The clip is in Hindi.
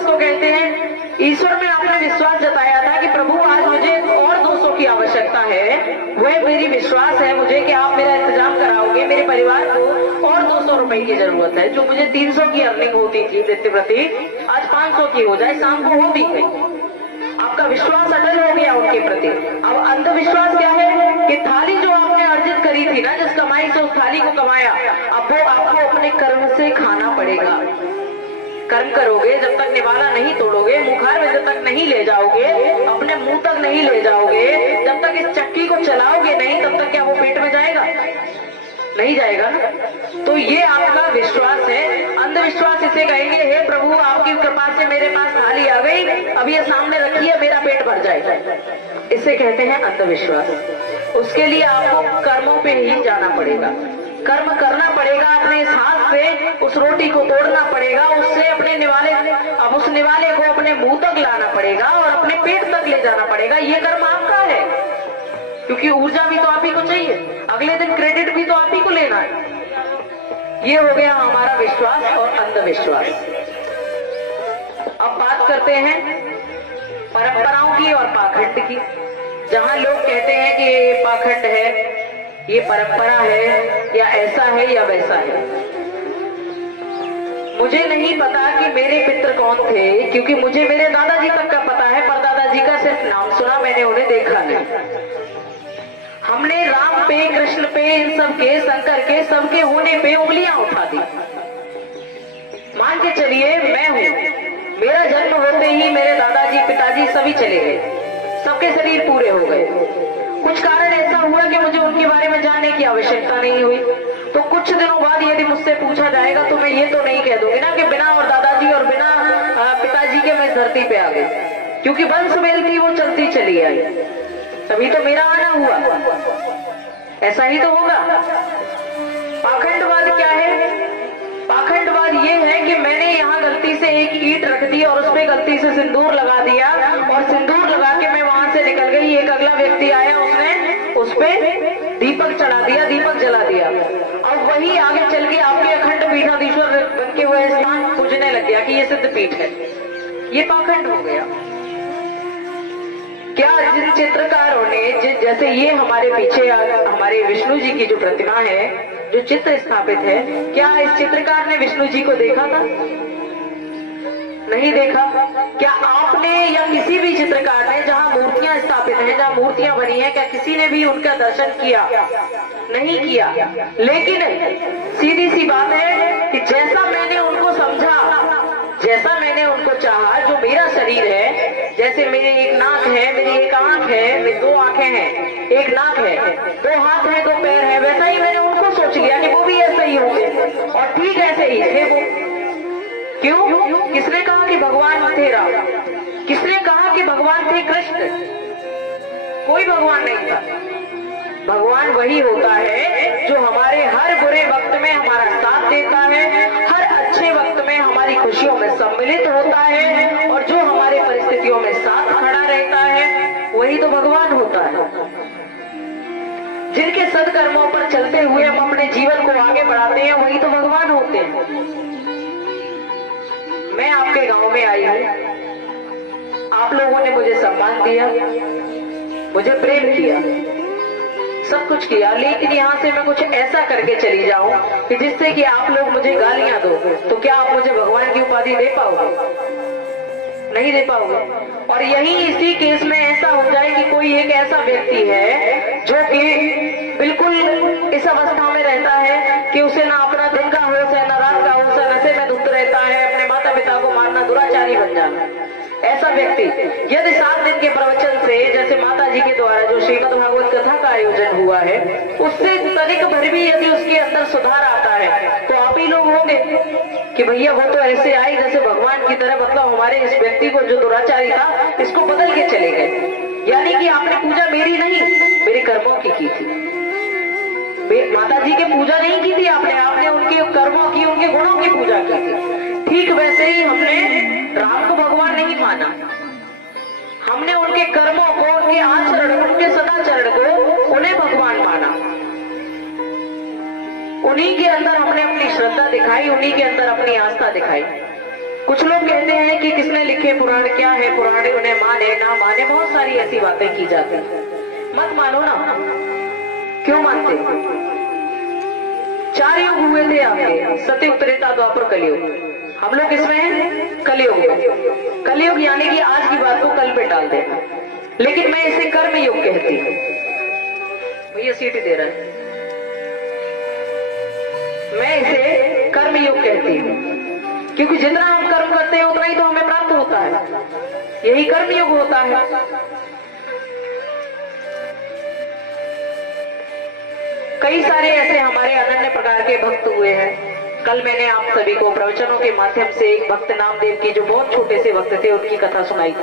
इसको कहते हैं। ईश्वर में आपने विश्वास जताया था कि प्रभु आज मुझे और 200 की आवश्यकता है, वह मेरी विश्वास है मुझे कि आप मेरा इंतजाम कराओगे। मेरे परिवार को और 200 रुपए की जरूरत है। जो मुझे 300 की अर्निंग होती थी नित्य प्रति, आज 500 की हो जाए, शाम को हो भी गई। आपका विश्वास अटल हो गया उनके प्रति। अब अंधविश्वास क्या है कि थाली जो आपने अर्जित करी थी ना, जिस कमाई से उस थाली को कमाया, अब वो आपको अपने कर्म से खाना पड़ेगा। कर्म करोगे, जब तक निवाला नहीं तोड़ोगे, मुखार में जब तक नहीं ले जाओगे, अपने मुंह तक नहीं ले जाओगे, जब तक इस चक्की को चलाओगे नहीं, तब तक क्या वो पेट में जाएगा? नहीं जाएगा ना। तो ये आपका विश्वास है। अंधविश्वास इसे कहेंगे, हे प्रभु आपकी कृपा से मेरे पास थाली आ गई, अब ये सामने रखिए, मेरा पेट भर जाएगा। इसे कहते हैं अंधविश्वास। उसके लिए आपको कर्मों पे ही जाना पड़ेगा, कर्म करना पड़ेगा, अपने इस हाथ से उस रोटी को तोड़ना पड़ेगा, उससे अपने निवाले, अब उस निवाले को अपने मुंह तक लाना पड़ेगा और अपने पेट तक ले जाना पड़ेगा। ये कर्म आपका है, क्योंकि ऊर्जा भी तो आप ही को चाहिए, अगले दिन क्रेडिट भी तो आप ही को लेना है। ये हो गया हमारा विश्वास और अंधविश्वास। अब बात करते हैं परंपराओं की और पाखंड की। जहां लोग कहते हैं कि ये पाखंड है, ये परंपरा है, या ऐसा है या वैसा है। मुझे नहीं पता कि मेरे पितर कौन थे, क्योंकि मुझे मेरे दादाजी तक का पता है, पर दादाजी का सिर्फ नाम सुना, मैंने उन्हें देखा नहीं। हमने राम पे, कृष्ण पे, इन सब के, शंकर के, सबके होने पे उंगलियां उठा दी। मान के चलिए मैं हूं, मेरा जन्म होते ही मेरे दादाजी, पिताजी सभी चले गए, सबके शरीर पूरे हो गए। कुछ कारण ऐसा हुआ कि मुझे उनके बारे में जानने की आवश्यकता नहीं हुई। तो कुछ दिनों बाद यदि मुझसे पूछा जाएगा तो मैं ये तो नहीं कह दूंगी ना कि बिना और दादाजी और बिना पिताजी के मैं धरती पे आ गई, क्योंकि वंश मेरी थी वो चलती चली आई, तभी तो मेरा आना हुआ। ऐसा ही तो होगा। पाखंडवाद क्या है? पाखंडवाद ये है कि मैंने यहाँ गलती से एक ईंट रख दी और उस पर गलती से सिंदूर लगा दिया, और सिंदूर लगा के मैं वहां से निकल गई। एक अगला व्यक्ति आया, उसने उस पे दीपक चढ़ा दिया, दीपक जला दिया, और वही आगे चल के आपके अखंड पीठाधीश्वर बन के हुए स्थान पूजने लग गया कि ये सिद्ध पीठ है। ये पाखंड हो गया। क्या जिन चित्रकारों ने, जैसे ये हमारे पीछे हमारे विष्णु जी की जो प्रतिमा है, जो चित्र स्थापित है, क्या इस चित्रकार ने विष्णु जी को देखा था? नहीं देखा। क्या आपने या किसी भी चित्रकार ने, जहां मूर्तियां स्थापित हैं, जहां मूर्तियां बनी हैं, क्या किसी ने भी उनका दर्शन किया? नहीं किया। लेकिन सीधी सी बात है कि जैसा मैंने उनको समझा, जैसा मैंने उनको चाहा, जो मेरा शरीर है, जैसे मेरी एक नाक है, मेरी एक आंख है, मेरी 2 आंखें हैं, एक नाक है, 2 हाथ है, 2 पैर है, वैसा ही मैंने उनको सोच लिया कि वो भी ऐसे ही होंगे, और ठीक ऐसे ही थे वो। क्यों? किसने कहा कि भगवान थे राम? किसने कहा कि भगवान थे कृष्ण? कोई भगवान नहीं था। भगवान वही होता है जो हमारे हर बुरे वक्त में हमारा साथ देता है, हर अच्छे वक्त में हमारी खुशियों में सम्मिलित होता है, और जो हमारे परिस्थितियों में साथ खड़ा रहता है, वही तो भगवान होता है। जिनके सदकर्मों पर चलते हुए हम अपने जीवन को आगे बढ़ाते हैं, वही तो भगवान होते हैं। मैं आपके गांव में आई हूं, आप लोगों ने मुझे सम्मान दिया, मुझे प्रेम किया, सब कुछ किया, लेकिन यहाँ से मैं कुछ ऐसा करके चली जाऊं कि जिससे कि आप लोग मुझे गालियां दो, तो क्या आप मुझे भगवान की उपाधि दे पाओगे? नहीं दे पाओगे। और यही इसी केस में ऐसा हो जाए कि कोई एक ऐसा व्यक्ति है जो कि बिल्कुल इस अवस्था में रहता है कि उसे ना अपना दिन का होश है, ना रात का होश है, नशे में धुत रहता है, अपने माता पिता को मारना, दुराचारी बन जाना। ऐसा व्यक्ति यदि 7 दिन के प्रवचन से, जैसे माता जी के द्वारा जो श्रीमद् भागवत कथा का आयोजन हुआ है, उससे तनिक भर भी यदि उसके अंदर सुधार आता है, तो आप ही लोग होंगे कि भैया वो तो ऐसे आई जैसे भगवान की तरह, मतलब हमारे इस व्यक्ति को जो दुराचारी था, इसको बदल के चले गए। यानी कि आपने पूजा मेरी नहीं, मेरे कर्मों की थी। माता जी की पूजा नहीं की थी आपने उनके कर्मों की, उनके गुणों की पूजा की थी। ठीक वैसे ही हमने राम को भगवान नहीं माना, हमने उनके कर्मों को, उनके आचरण, उनके सदाचरण को, उन्हें भगवान माना। उन्हीं के अंदर हमने अपनी श्रद्धा दिखाई, उन्हीं के अंदर अपनी आस्था दिखाई। कुछ लोग कहते हैं कि किसने लिखे पुराण, क्या है पुराण, उन्हें माने ना माने, बहुत सारी ऐसी बातें की जाती हैं। मत मानो ना, क्यों मानते? 4 युग हुए थे आपके, सत्युग, त्रेता, द्वापर, कलयुग। हम लोग किसमें हैं? कलयुग में। कलयुग यानी कि आज की बात को कल पे टाल देना, लेकिन मैं इसे कर्म युग कहती हूँ। भैया सीटी दे रहा है। मैं इसे कर्म युग कहती हूँ, क्योंकि जितना हम कर्म करते हैं उतना ही तो हमें प्राप्त होता है। यही कर्म युग होता है। कई सारे ऐसे हमारे अनन्य प्रकार के भक्त हुए हैं। कल मैंने आप सभी को प्रवचनों के माध्यम से एक भक्त नामदेव की, जो बहुत छोटे से भक्त थे, उनकी कथा सुनाई थी।